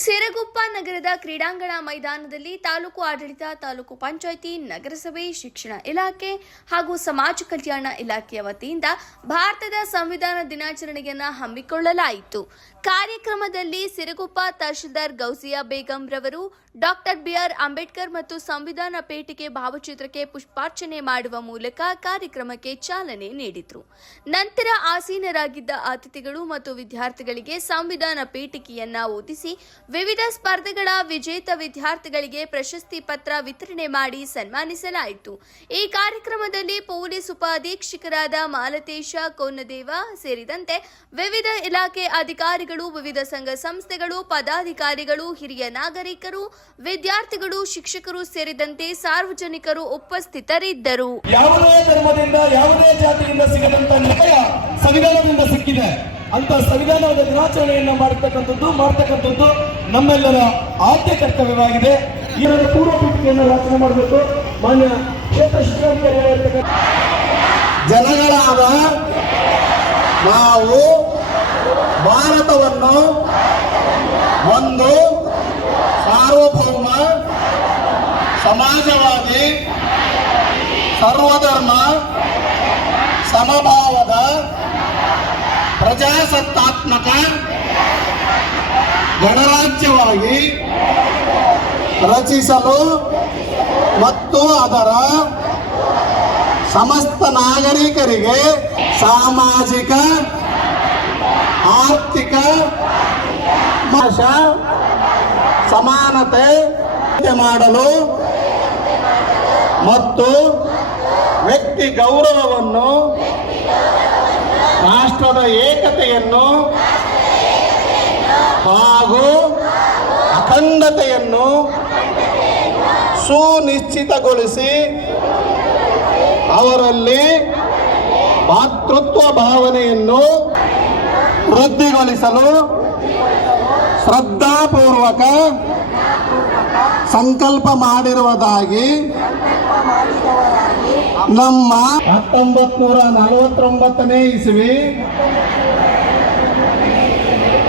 ಸಿರಗುಪ್ಪ ನಗರದ ಕ್ರೀಡಾಂಗಣ ಮೈದಾನದಲ್ಲಿ ತಾಲೂಕು ಆಡಳಿತ, ತಾಲೂಕು ಪಂಚಾಯಿತಿ, ನಗರಸಭೆ, ಶಿಕ್ಷಣ ಇಲಾಖೆ ಹಾಗೂ ಸಮಾಜ ಕಲ್ಯಾಣ ಇಲಾಖೆಯ ವತಿಯಿಂದ ಭಾರತದ ಸಂವಿಧಾನ ದಿನಾಚರಣೆಯನ್ನು ಹಮ್ಮಿಕೊಳ್ಳಲಾಯಿತು. ಕಾರ್ಯಕ್ರಮದಲ್ಲಿ ಸಿರಗುಪ್ಪ ತಹಶೀಲ್ದಾರ್ ಗೌಸಿಯಾ ಬೇಗಂ ರವರು ಡಾಕ್ಟರ್ ಬಿಆರ್ ಅಂಬೇಡ್ಕರ್ ಮತ್ತು ಸಂವಿಧಾನ ಪೀಠಿಕೆ ಭಾವಚಿತ್ರಕ್ಕೆ ಪುಷ್ಪಾರ್ಚನೆ ಮಾಡುವ ಮೂಲಕ ಕಾರ್ಯಕ್ರಮಕ್ಕೆ ಚಾಲನೆ ನೀಡಿದರು. ನಂತರ ಆಸೀನರಾಗಿದ್ದ ಅತಿಥಿಗಳು ಮತ್ತು ವಿದ್ಯಾರ್ಥಿಗಳಿಗೆ ಸಂವಿಧಾನ ಪೀಠಿಕೆಯನ್ನ ಓದಿಸಿ ವಿವಿಧ ಸ್ಪರ್ಧೆಗಳ ವಿಜೇತ ವಿದ್ಯಾರ್ಥಿಗಳಿಗೆ ಪ್ರಶಸ್ತಿ ಪತ್ರ ವಿತರಣೆ ಮಾಡಿ ಸನ್ಮಾನಿಸಲಾಯಿತು. ಈ ಕಾರ್ಯಕ್ರಮದಲ್ಲಿ ಪೊಲೀಸ್ ಉಪ ಅಧೀಕ್ಷಕರಾದ ಮಾಲತೇಶ ಕೋನದೇವ ಸೇರಿದಂತೆ ವಿವಿಧ ಇಲಾಖೆ ಅಧಿಕಾರಿಗಳು, ವಿವಿಧ ಸಂಘ ಸಂಸ್ಥೆಗಳು, ಪದಾಧಿಕಾರಿಗಳು, ಹಿರಿಯ ನಾಗರಿಕರು, ವಿದ್ಯಾರ್ಥಿಗಳು, ಶಿಕ್ಷಕರು ಸೇರಿದಂತೆ ಸಾರ್ವಜನಿಕರು ಉಪಸ್ಥಿತರಿದ್ದರು. ಯಾವುದೇ ಧರ್ಮದಿಂದ, ಯಾವುದೇ ಜಾತಿಯಿಂದ ಸಿಗದಂತ ನ್ಯಾಯ ಸಂವಿಧಾನದಿಂದ ಸಿಕ್ಕಿದೆ ಅಂತ ಸಂವಿಧಾನದ ದಿನಾಚರಣೆಯನ್ನು ಮಾಡತಕ್ಕಂಥದ್ದು ನಮ್ಮೆಲ್ಲರ ಆದ್ಯ ಕರ್ತವ್ಯವಾಗಿದೆ. ಇದರ ಪೂರ್ವ ಪೀಠಿಕೆಯನ್ನು ರಚನೆ ಮಾಡಬೇಕು. ಮಾನ್ಯ ಕ್ಷೇತ್ರ ಶಿಕ್ಷಣ ಜನಗಳಾದ ನಾವು ಭಾರತವನ್ನು ಒಂದು ಸಾರ್ವಭೌಮ ಸಮಾಜವಾದಿ ಸರ್ವಧರ್ಮ ಸಮಭಾವದ ಪ್ರಜಾಸತ್ತಾತ್ಮಕ ಗಣರಾಜ್ಯವಾಗಿ ರಚಿಸಲು ಮತ್ತು ಅದರ ಸಮಸ್ತ ನಾಗರಿಕರಿಗೆ ಸಾಮಾಜಿಕ, ಆರ್ಥಿಕ ಸಮಾನತೆ ಮಾಡಲು ಮತ್ತು ವ್ಯಕ್ತಿ ಗೌರವವನ್ನು, ರಾಷ್ಟ್ರದ ಏಕತೆಯನ್ನು ಹಾಗೂ ಅಖಂಡತೆಯನ್ನು ಸುನಿಶ್ಚಿತಗೊಳಿಸಿ ಅವರಲ್ಲಿ ಮಾತೃತ್ವ ಭಾವನೆಯನ್ನು ವೃದ್ಧಿಗೊಳಿಸಲು ಶ್ರದ್ಧಾಪೂರ್ವಕ ಸಂಕಲ್ಪ ಮಾಡಿರುವುದಾಗಿ ನಮ್ಮ 1949ನೇ ಇಸವಿ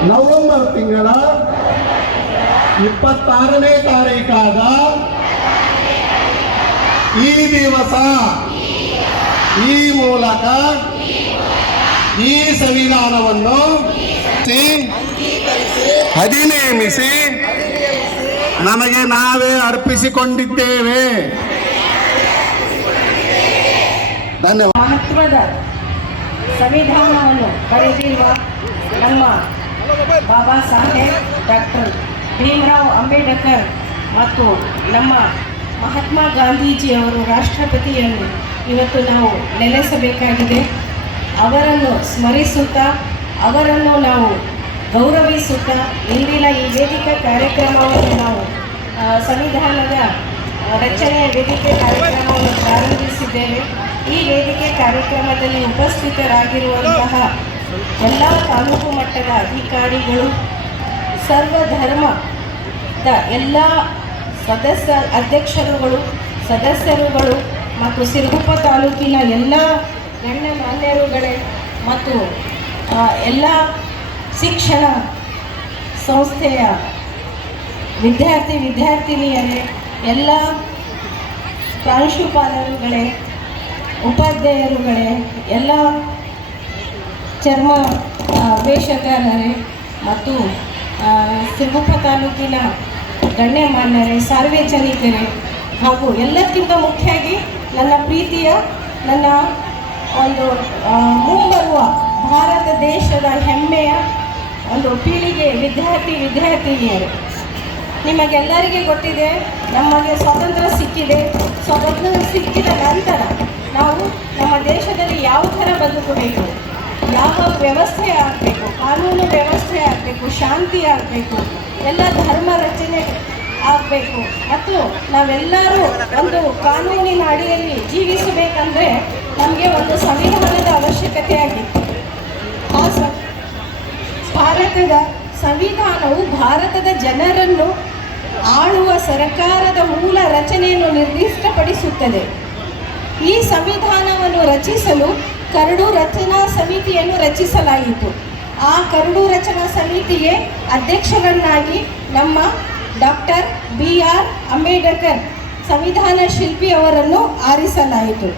ನವೆಂಬರ್ ತಿಂಗಳ 26ನೇ ತಾರೀಕಾದ ಈ ದಿವಸ ಈ ಮೂಲಕ ಈ ಸಂವಿಧಾನವನ್ನು ಅಧಿನೇಮಿಸಿ ನಮಗೆ ನಾವೇ ಅರ್ಪಿಸಿಕೊಂಡಿದ್ದೇವೆ. ಧನ್ಯವಾದ. ಮಹತ್ವದ ಸಂವಿಧಾನವನ್ನು ಬರೆದಿರುವ ನಮ್ಮ ಬಾಬಾ ಸಾಹೇಬ್ ಡಾಕ್ಟರ್ ಭೀಮರಾವ್ ಅಂಬೇಡ್ಕರ್ ಮತ್ತು ನಮ್ಮ ಮಹಾತ್ಮ ಗಾಂಧೀಜಿಯವರು ರಾಷ್ಟ್ರಪತಿಯನ್ನು ಇವತ್ತು ನಾವು ನೆಲೆಸಬೇಕಾಗಿದೆ. ಅವರನ್ನು ಸ್ಮರಿಸುತ್ತಾ, ಅವರನ್ನು ನಾವು ಗೌರವಿಸುತ್ತಾ ಇಂದಿನ ಈ ವೇದಿಕೆ ಕಾರ್ಯಕ್ರಮವನ್ನು ನಾವು ಸಂವಿಧಾನದ ರಚನೆಯ ವೇದಿಕೆ ಕಾರ್ಯಕ್ರಮವನ್ನು ಪ್ರಾರಂಭಿಸಿದ್ದೇವೆ. ಈ ವೇದಿಕೆ ಕಾರ್ಯಕ್ರಮದಲ್ಲಿ ಉಪಸ್ಥಿತರಾಗಿರುವಂತಹ ಎಲ್ಲ ತಾಲೂಕು ಮಟ್ಟದ ಅಧಿಕಾರಿಗಳು, ಸರ್ವಧರ್ಮದ ಎಲ್ಲ ಅಧ್ಯಕ್ಷರುಗಳು, ಸದಸ್ಯರುಗಳು ಮತ್ತು ಸಿರಗುಪ್ಪ ತಾಲೂಕಿನ ಎಲ್ಲ ಗಣ್ಯಮಾನ್ಯರುಗಳೇ ಮತ್ತು ಎಲ್ಲ ಶಿಕ್ಷಣ ಸಂಸ್ಥೆಯ ವಿದ್ಯಾರ್ಥಿನಿಯರೇ, ಎಲ್ಲ ಪ್ರಾಂಶುಪಾಲರುಗಳೇ, ಉಪಾಧ್ಯಾಯರುಗಳೇ, ಎಲ್ಲ ಚರ್ಮ ವೇಷಗಾರರೇ ಮತ್ತು ಸಿರಗುಪ್ಪ ತಾಲೂಕಿನ ಗಣ್ಯಮಾನ್ಯರೇ, ಸಾರ್ವಜನಿಕರೇ ಹಾಗೂ ಎಲ್ಲಕ್ಕಿಂತ ಮುಖ್ಯವಾಗಿ ನನ್ನ ಪ್ರೀತಿಯ, ನನ್ನ ಒಂದು ಮುಂಬರುವ ಭಾರತ ದೇಶದ ಹೆಮ್ಮೆಯ ಒಂದು ಪೀಳಿಗೆ ವಿದ್ಯಾರ್ಥಿನಿಯರು, ನಿಮಗೆಲ್ಲರಿಗೆ ಗೊತ್ತಿದೆ ನಮಗೆ ಸ್ವಾತಂತ್ರ್ಯ ಸಿಕ್ಕಿದೆ. ಸ್ವಾತಂತ್ರ್ಯ ಸಿಕ್ಕಿದ ನಂತರ ನಾವು ನಮ್ಮ ದೇಶದಲ್ಲಿ ಯಾವ ಥರ ಬದುಕಬೇಕು, ಯಾವ ವ್ಯವಸ್ಥೆ ಆಗಬೇಕು, ಕಾನೂನು ವ್ಯವಸ್ಥೆ ಆಗಬೇಕು, ಶಾಂತಿ ಆಗಬೇಕು, ಎಲ್ಲ ಧರ್ಮ ರಚನೆ ಆಗಬೇಕು ಮತ್ತು ನಾವೆಲ್ಲರೂ ಒಂದು ಕಾನೂನಿನ ಅಡಿಯಲ್ಲಿ ಜೀವಿಸಬೇಕಂದ್ರೆ ನಮಗೆ ಒಂದು ಸಂವಿಧಾನದ ಅವಶ್ಯಕತೆ ಆಗಿತ್ತು. ಆ ಭಾರತದ ಸಂವಿಧಾನವು ಭಾರತದ ಜನರನ್ನು ಆಳುವ ಸರ್ಕಾರದ ಮೂಲ ರಚನೆಯನ್ನು ನಿರ್ದಿಷ್ಟಪಡಿಸುತ್ತದೆ. ಈ ಸಂವಿಧಾನವನ್ನು ರಚಿಸಲು ಕರಡು ರಚನಾ ಸಮಿತಿಯನ್ನು ರಚಿಸಲಾಯಿತು. ಆ ಕರಡು ರಚನಾ ಸಮಿತಿಗೆ ಅಧ್ಯಕ್ಷರನ್ನಾಗಿ ನಮ್ಮ ಡಾಕ್ಟರ್ BR ಅಂಬೇಡ್ಕರ್ ಸಂವಿಧಾನ ಶಿಲ್ಪಿ ಅವರನ್ನು ಆರಿಸಲಾಯಿತು.